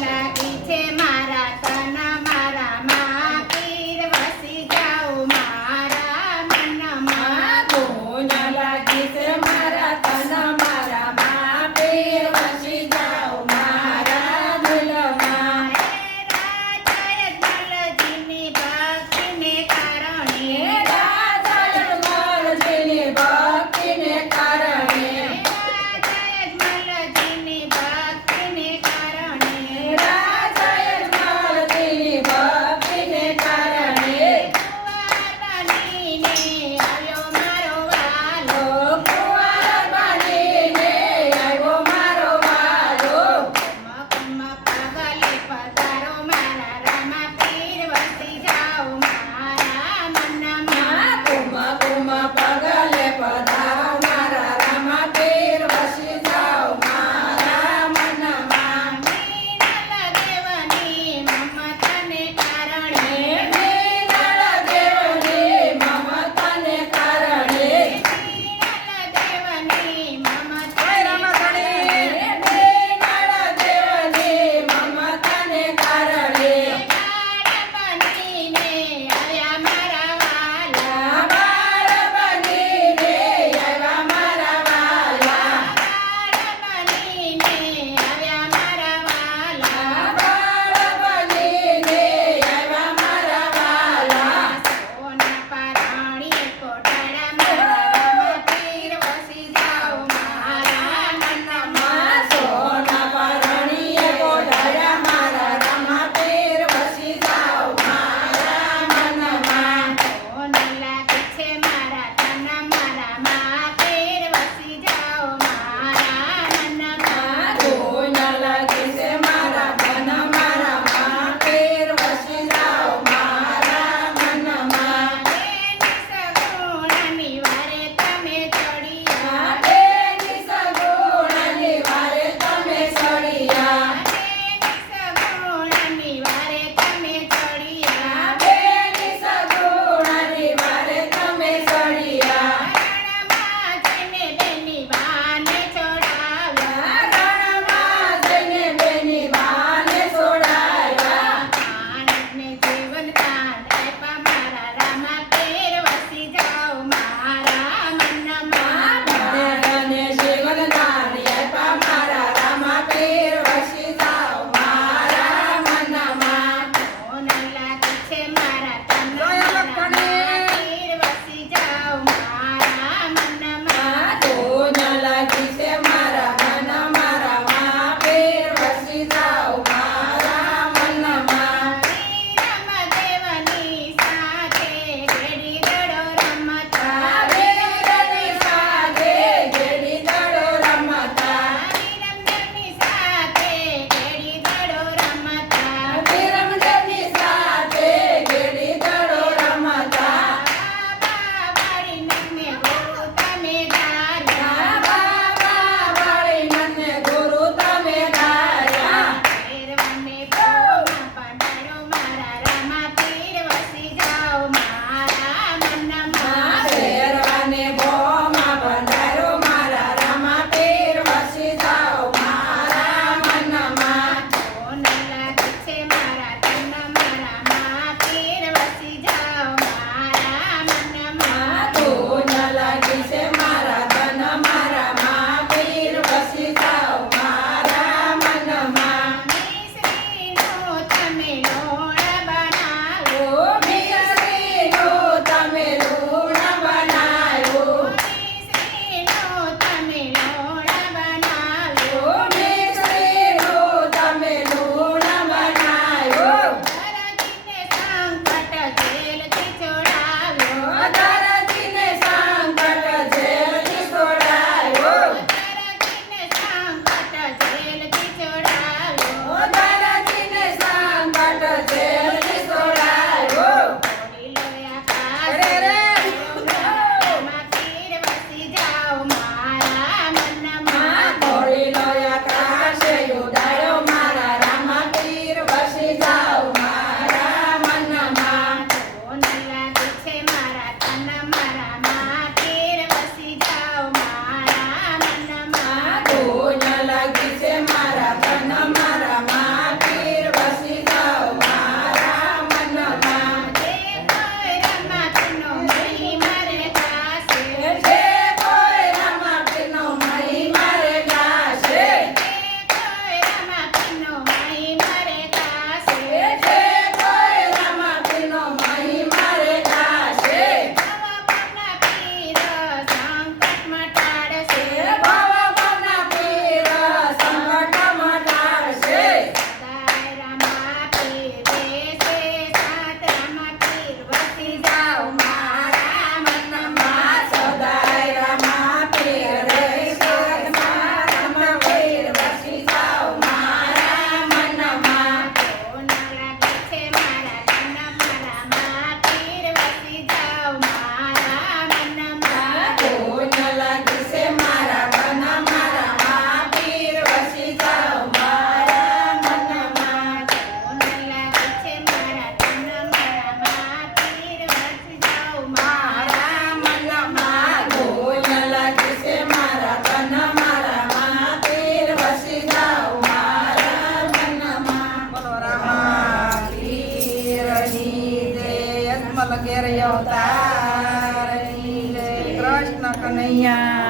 લાગી છે મારા તન જય કૃષ્ણ કનૈયા.